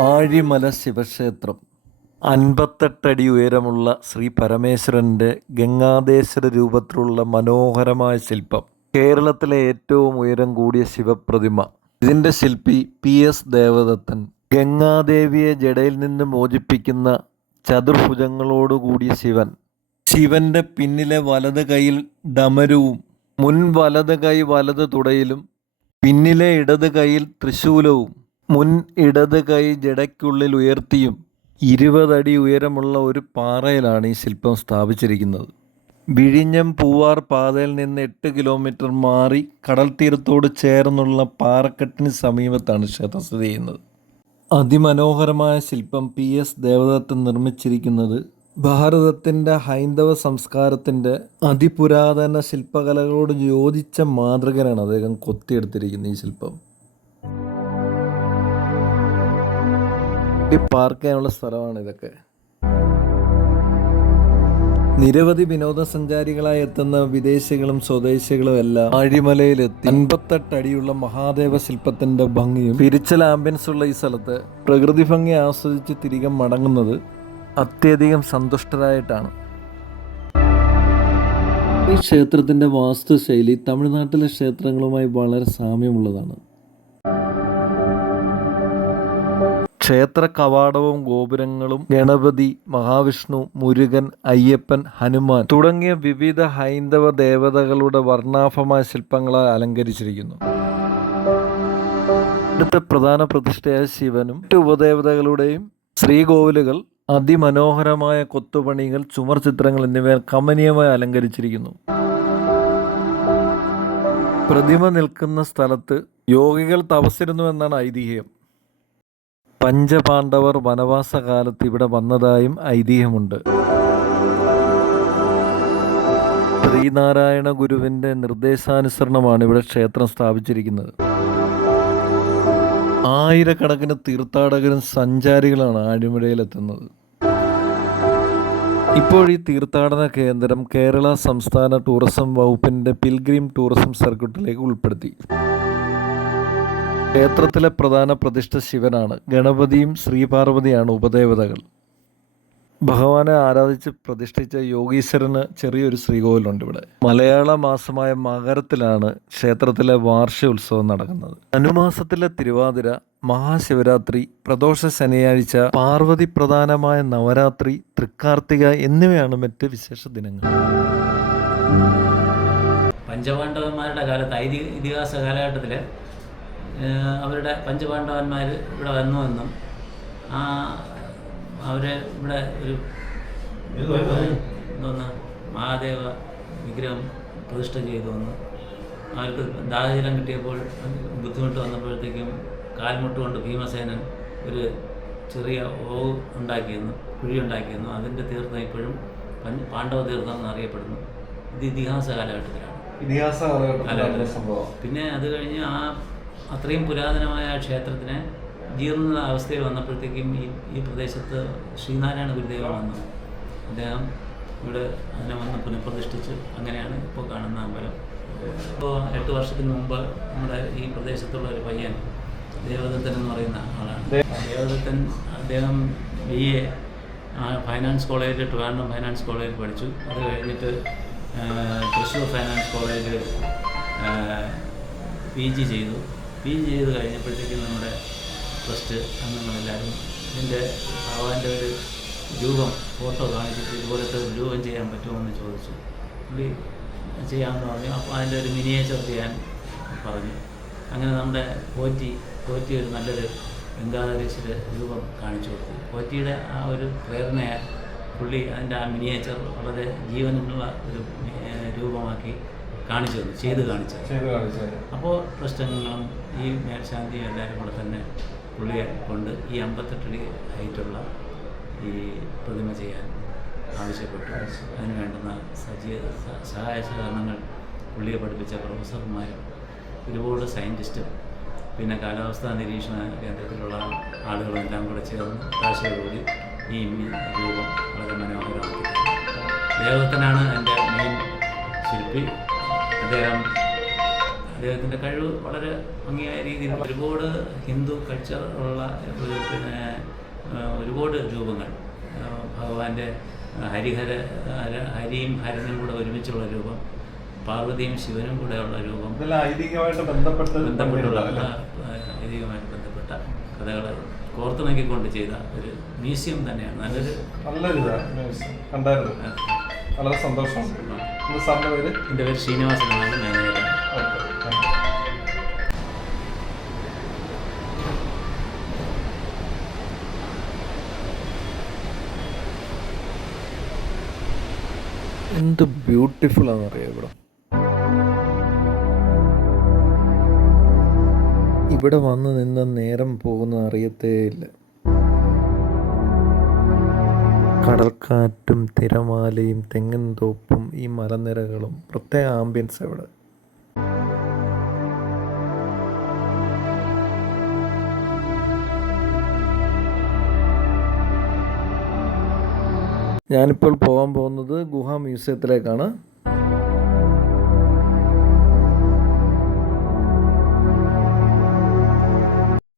ആഴിമല ശിവക്ഷേത്രം. അൻപത്തെട്ടടി ഉയരമുള്ള ശ്രീ പരമേശ്വരന്റെ ഗംഗാദേശര രൂപത്തിലുള്ള മനോഹരമായ ശില്പം. കേരളത്തിലെ ഏറ്റവും ഉയരം കൂടിയ ശിവപ്രതിമ. ഇതിന്റെ ശില്പി പി എസ് ദേവദത്തൻ. ഗംഗാദേവിയെ ജടയിൽ നിന്ന് മോചിപ്പിക്കുന്ന ചതുർഭുജങ്ങളോടുകൂടിയ ശിവൻ. ശിവന്റെ പിന്നിലെ വലത് കൈയിൽ ഡമരുവും മുൻ വലത് കൈ വലത് തുടയിലും പിന്നിലെ ഇടത് കൈയിൽ തൃശൂലവും മുൻ ഇടത് കൈ ജടയ്ക്കുള്ളിൽ ഉയർത്തിയും ഇരുപതടി ഉയരമുള്ള ഒരു പാറയിലാണ് ഈ ശില്പം സ്ഥാപിച്ചിരിക്കുന്നത്. വിഴിഞ്ഞം പൂവാർ പാതയിൽ നിന്ന് എട്ട് കിലോമീറ്റർ മാറി കടൽ തീരത്തോട് ചേർന്നുള്ള പാറക്കെട്ടിന് സമീപത്താണ് ക്ഷേത്രം സ്ഥിതി ചെയ്യുന്നത്. അതിമനോഹരമായ ശില്പം പി എസ് ദേവദത്ത് നിർമ്മിച്ചിരിക്കുന്നത് ഭാരതത്തിന്റെ ഹൈന്ദവ സംസ്കാരത്തിന്റെ അതിപുരാതന ശില്പകലകളോട് യോജിച്ച മാതൃകയാണ് അദ്ദേഹം കൊത്തിയെടുത്തിരിക്കുന്നത് ഈ ശില്പം. ഈ പാർക്ക് ചെയ്യാനുള്ള സ്ഥലമാണ് ഇതൊക്കെ. നിരവധി വിനോദസഞ്ചാരികളായി എത്തുന്ന വിദേശികളും സ്വദേശികളും എല്ലാം ആഴിമലയിലെത്തി അൻപത്തെട്ട് അടിയുള്ള മഹാദേവ ശില്പത്തിന്റെ ഭംഗിയും പിരിച്ചൽ ആംബിയൻസ് ഉള്ള ഈ സ്ഥലത്ത് പ്രകൃതി ഭംഗി ആസ്വദിച്ച് തിരികെ മടങ്ങുന്നത് അത്യധികം സന്തുഷ്ടരായിട്ടാണ്. ഈ ക്ഷേത്രത്തിന്റെ വാസ്തുശൈലി തമിഴ്നാട്ടിലെ ക്ഷേത്രങ്ങളുമായി വളരെ സാമ്യമുള്ളതാണ്. ക്ഷേത്ര കവാടവും ഗോപുരങ്ങളും ഗണപതി മഹാവിഷ്ണു മുരുകൻ അയ്യപ്പൻ ഹനുമാൻ തുടങ്ങിയ വിവിധ ഹൈന്ദവ ദേവതകളുടെ വർണാഭമായ ശില്പങ്ങളാൽ അലങ്കരിച്ചിരിക്കുന്നു. അടുത്ത പ്രധാന പ്രതിഷ്ഠയായ ശിവനും മറ്റു ഉപദേവതകളുടെയും ശ്രീകോവിലുകൾ അതിമനോഹരമായ കൊത്തുപണികൾ ചുമർ ചിത്രങ്ങൾ എന്നിവ കമനീയമായി അലങ്കരിച്ചിരിക്കുന്നു. പ്രതിമ നിൽക്കുന്ന സ്ഥലത്ത് യോഗികൾ തപസ്സിരുന്നു എന്നാണ് ഐതിഹ്യം. പഞ്ചപാണ്ഡവർ വനവാസകാലത്ത് ഇവിടെ വന്നതായും ഐതിഹ്യമുണ്ട്. ശ്രീനാരായണ ഗുരുവിന്റെ നിർദ്ദേശാനുസരണമാണ് ഇവിടെ ക്ഷേത്രം സ്ഥാപിച്ചിരിക്കുന്നത്. ആയിരക്കണക്കിന് തീർത്ഥാടകരും സഞ്ചാരികളാണ് ആഴിമുഴയിലെത്തുന്നത് ഇപ്പോൾ ഈ തീർത്ഥാടന കേന്ദ്രം കേരള സംസ്ഥാന ടൂറിസം വകുപ്പിന്റെ പിൽഗ്രീം ടൂറിസം സർക്യൂട്ടിലേക്ക് ഉൾപ്പെടുത്തി. ക്ഷേത്രത്തിലെ പ്രധാന പ്രതിഷ്ഠ ശിവനാണ്. ഗണപതിയും ശ്രീപാർവതിയാണ് ഉപദേവതകൾ. ഭഗവാനെ ആരാധിച്ച് പ്രതിഷ്ഠിച്ച യോഗീശ്വരന് ചെറിയൊരു ശ്രീകോവിലുണ്ട് ഇവിടെ. മലയാള മാസമായ മകരത്തിലാണ് ക്ഷേത്രത്തിലെ വാർഷിക ഉത്സവം നടക്കുന്നത്. അനുമാസത്തിലെ തിരുവാതിര മഹാശിവരാത്രി പ്രദോഷ ശനിയാഴ്ച പാർവതി പ്രധാനമായ നവരാത്രി തൃക്കാർത്തിക എന്നിവയാണ് മറ്റ് വിശേഷ ദിനങ്ങൾ. പഞ്ചപാണ്ഡവന്മാരുടെ കാലത്ത് ഐതി ഇതിഹാസ കാലഘട്ടത്തിൽ അവരുടെ പഞ്ചപാണ്ഡവന്മാർ ഇവിടെ വന്നുവെന്നും ആ അവർ ഇവിടെ ഒരു എന്തോന്ന് മഹാദേവ വിഗ്രഹം പ്രതിഷ്ഠ ചെയ്തു വന്നു അവർക്ക് ദാഹജലം കിട്ടിയപ്പോൾ ബുദ്ധിമുട്ട് വന്നപ്പോഴത്തേക്കും കാൽമുട്ട് കൊണ്ട് ഭീമസേനൻ ഒരു ചെറിയ ഓവ് ഉണ്ടാക്കിയെന്നു കുഴി ഉണ്ടാക്കിയെന്നു അതിന്റെ തീർത്ഥം ഇപ്പോഴും പഞ്ച പാണ്ഡവ തീർത്ഥം എന്നറിയപ്പെടുന്നു. ഇത് ഇതിഹാസ കാലഘട്ടത്തിലാണ്. ഇതിഹാസ കാലഘട്ടത്തിലെ സംഭവം. പിന്നെ അത് കഴിഞ്ഞ് ആ അത്രയും പുരാതനമായ ക്ഷേത്രത്തിന് ജീർണ അവസ്ഥയിൽ വന്നപ്പോഴത്തേക്കും ഈ ഈ പ്രദേശത്ത് ശ്രീനാരായണ ഗുരുദേവ വന്നു. അദ്ദേഹം ഇവിടെ അതിനെ വന്ന് പുനഃപ്രതിഷ്ഠിച്ച് അങ്ങനെയാണ് ഇപ്പോൾ കാണുന്ന അമ്പലം. ഇപ്പോൾ എട്ട് വർഷത്തിന് മുമ്പ് നമ്മുടെ ഈ പ്രദേശത്തുള്ള ഒരു പയ്യൻ ദേവദത്തൻ എന്ന് പറയുന്ന ആളാണ്. ദേവദത്തൻ അദ്ദേഹം ബി എ ഫൈനാൻസ് കോളേജിൽ ട്രിവാൻഡ്രം ഫൈനാൻസ് കോളേജിൽ പഠിച്ചു. അത് കഴിഞ്ഞിട്ട് തൃശ്ശൂർ ഫൈനാൻസ് കോളേജിൽ പി ജി ചെയ്തു. പി ജി ചെയ്ത് കഴിഞ്ഞപ്പോഴത്തേക്കും നമ്മുടെ ഫസ്റ്റ് അംഗങ്ങളെല്ലാവരും ഇതിന്റെ ഭഗവാന്റെ ഒരു രൂപം ഫോട്ടോ കാണിച്ചിട്ട് ഇതുപോലത്തെ ഒരു രൂപം ചെയ്യാൻ പറ്റുമോ എന്ന് ചോദിച്ചു. പുള്ളി ചെയ്യാമെന്ന് പറഞ്ഞു. അപ്പോൾ അതിന്റെ ഒരു മിനിയേച്ചർ ചെയ്യാൻ പറഞ്ഞു. അങ്ങനെ നമ്മുടെ പോറ്റി പോറ്റി ഒരു നല്ലൊരു ഗംഗാധരേശ്വര രൂപം കാണിച്ചു കൊടുത്തു. പോറ്റിയുടെ ആ ഒരു പ്രേരണയാൽ പുള്ളി അതിന്റെ ആ മിനിയേച്ചർ വളരെ ജീവനുള്ള ഒരു രൂപമാക്കി കാണിച്ചു തന്നു ചെയ്ത് കാണിച്ചു. അപ്പോൾ പ്രശ്നങ്ങളും ഈ മേൽശാന്തി എല്ലാവരും കൂടെ തന്നെ പുള്ളിയെ കൊണ്ട് ഈ അമ്പത്തെട്ടടി ഹൈറ്റുള്ള ഈ പ്രതിമ ചെയ്യാൻ ആവശ്യപ്പെട്ടു. അതിന് വേണ്ടുന്ന സജീവ സഹായ സഹകരണങ്ങൾ പുള്ളിയെ പഠിപ്പിച്ച പ്രൊഫസർമാരും ഒരുപാട് സയന്റിസ്റ്റും പിന്നെ കാലാവസ്ഥാ നിരീക്ഷണ കേന്ദ്രത്തിലുള്ള ആളുകളെല്ലാം കൂടെ ചേർന്ന് താഴ്ചയോടുകൂടി ഈ രൂപം വളരെ മനോഹരമാക്കി ദേവതനാണ് എന്റെ മെയിൻ ശില്പി. അദ്ദേഹം അദ്ദേഹത്തിന്റെ കഴിവ് വളരെ ഭംഗിയായ രീതിയിൽ ഒരുപാട് ഹിന്ദു കൾച്ചർ ഉള്ള ഒരു പിന്നെ ഒരുപാട് രൂപങ്ങൾ. ഭഗവാന്റെ ഹരിഹര ഹരിയും ഹരനും കൂടെ ഒരുമിച്ചുള്ള രൂപം പാർവതിയും ശിവനും കൂടെ ഉള്ള രൂപം ഇതെല്ലാം ഐതിഹ്യമായിട്ട് ബന്ധപ്പെട്ട് ബന്ധപ്പെട്ടുള്ള കഥകൾ കോർത്തിണക്കിക്കൊണ്ട് ചെയ്ത ഒരു മ്യൂസിയം തന്നെയാണ്. നല്ലൊരു നല്ലൊരു. കണ്ടായിരുന്നു. വളരെ സന്തോഷം എന്റെ പേര്? ശ്രീനിവാസൻ എന്നാണ്. മാനേജർ എന്ത് ബ്യൂട്ടിഫുൾ ആണെന്നറിയാം ഇവിടെ? ഇവിടെ വന്ന് നിന്ന് നേരം പോകുന്ന അറിയത്തേ ഇല്ല. കടൽക്കാറ്റും തിരമാലയും തെങ്ങിൻ തോപ്പും ഈ മലനിരകളും പ്രത്യേക ആംബിയൻസ് ഇവിടെ. ഞാനിപ്പോൾ പോകാൻ പോകുന്നത് ഗുഹ മ്യൂസിയത്തിലേക്കാണ്.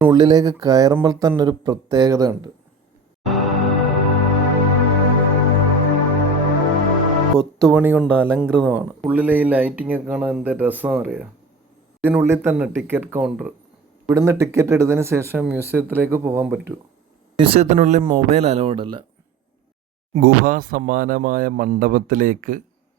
ഉള്ളിലേക്ക് കയറുമ്പോൾ തന്നെ ഒരു പ്രത്യേകത ഉണ്ട് കൊത്തുപണി കൊണ്ട് അലങ്കൃതമാണ് ഉള്ളിലെ ഈ ലൈറ്റിംഗ് ഒക്കെ കാണാൻ എന്ത് രസം അറിയാം? ഇതിനുള്ളിൽ തന്നെ ടിക്കറ്റ് കൗണ്ടർ. ഇവിടുന്ന് ടിക്കറ്റ് എടുത്തതിന് ശേഷം മ്യൂസിയത്തിലേക്ക് പോകാൻ പറ്റൂ. മ്യൂസിയത്തിനുള്ളിൽ മൊബൈൽ അലൗഡ് അല്ല ഗുഹാ സമാനമായ മണ്ഡപത്തിലേക്ക്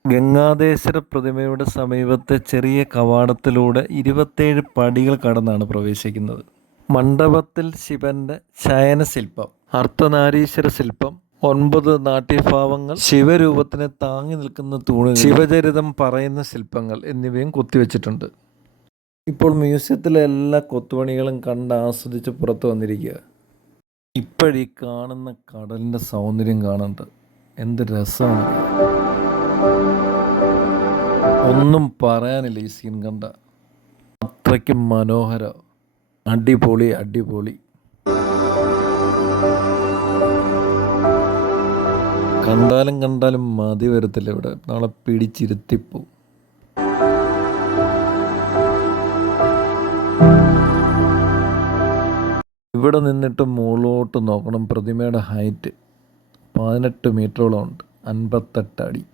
ഗംഗാദേശ്വര പ്രതിമയുടെ സമീപത്തെ ചെറിയ കവാടത്തിലൂടെ ഇരുപത്തേഴ് പടികൾ കടന്നാണ് പ്രവേശിക്കുന്നത്. മണ്ഡപത്തിൽ ശിവന്റെ ശയനശില്പം അർദ്ധനാരീശ്വര ശില്പം ഒൻപത് നാട്യഭാവങ്ങൾ ശിവരൂപത്തിനെ താങ്ങി നിൽക്കുന്ന തൂണുകൾ ശിവചരിതം പറയുന്ന ശില്പങ്ങൾ എന്നിവയും കൊത്തിവെച്ചിട്ടുണ്ട്. ഇപ്പോൾ മ്യൂസിയത്തിലെ എല്ലാ കൊത്തുപണികളും കണ്ട് ആസ്വദിച്ച് പുറത്തു വന്നിരിക്കുക. ഇപ്പോഴീ കാണുന്ന കടലിന്റെ സൗന്ദര്യം കാണണ്ട് എന്ത് രസമാണ് ഒന്നും പറയാനില്ല ഈ സീൻ കണ്ട. അത്രയ്ക്കും മനോഹര അടിപൊളി അടിപൊളി. കണ്ടാലും കണ്ടാലും മതി വരത്തില്ല ഇവിടെ. നാളെ പിടിച്ചിരുത്തിപ്പോവും. ഇവിടെ നിന്നിട്ട് മുകളിലോട്ട് നോക്കണം. പ്രതിമയുടെ ഹൈറ്റ് പതിനെട്ട് മീറ്ററോളം ഉണ്ട്. അൻപത്തെട്ട് അടി.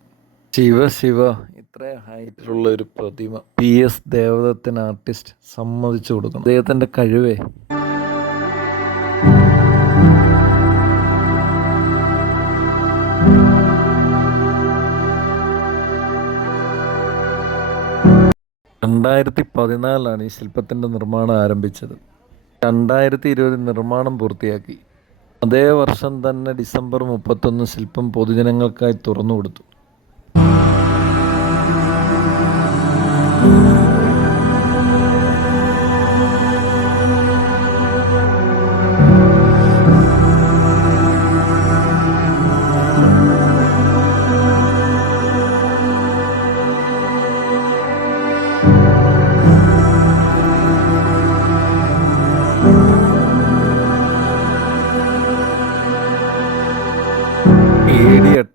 ശിവ ശിവ. ഇത്രയും ഹൈറ്റിലുള്ള ഒരു പ്രതിമ പി എസ് ദേവദത്തൻ ആർട്ടിസ്റ്റ് സമ്മതിച്ചു കൊടുക്കണം. അദ്ദേഹത്തിന്റെ കഴിവേ. രണ്ടായിരത്തി പതിനാലാണ് ഈ ശില്പത്തിന്റെ നിർമ്മാണം ആരംഭിച്ചത്. രണ്ടായിരത്തി ഇരുപത് നിർമ്മാണം പൂർത്തിയാക്കി. അതേ വർഷം തന്നെ ഡിസംബർ മുപ്പത്തൊന്ന് ശില്പം പൊതുജനങ്ങൾക്കായി തുറന്നു കൊടുത്തു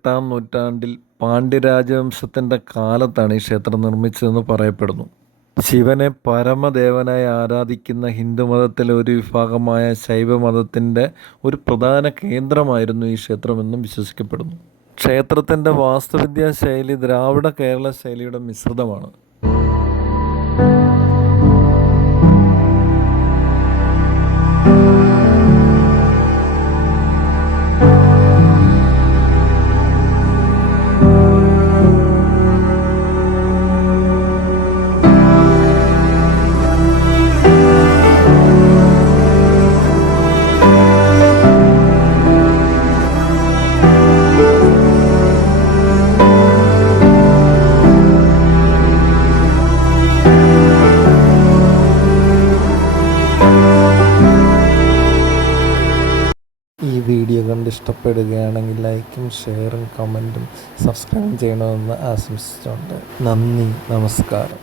എട്ടാം നൂറ്റാണ്ടിൽ പാണ്ഡ്യരാജവംശത്തിന്റെ കാലത്താണ് ഈ ക്ഷേത്രം നിർമ്മിച്ചതെന്ന് പറയപ്പെടുന്നു. ശിവനെ പരമദേവനായി ആരാധിക്കുന്ന ഹിന്ദുമതത്തിലെ ഒരു വിഭാഗമായ ശൈവമതത്തിന്റെ ഒരു പ്രധാന കേന്ദ്രമായിരുന്നു ഈ ക്ഷേത്രമെന്നും വിശ്വസിക്കപ്പെടുന്നു. ക്ഷേത്രത്തിന്റെ വാസ്തുവിദ്യാ ശൈലി ദ്രാവിഡ കേരള ശൈലിയുടെ മിശ്രിതമാണ്. ഇഷ്ടപ്പെടുകയാണെങ്കിൽ ലൈക്കും ഷെയറും കമന്റും സബ്സ്ക്രൈബും ചെയ്യണമെന്ന് ആശംസിച്ചുകൊണ്ട് നന്ദി നമസ്കാരം.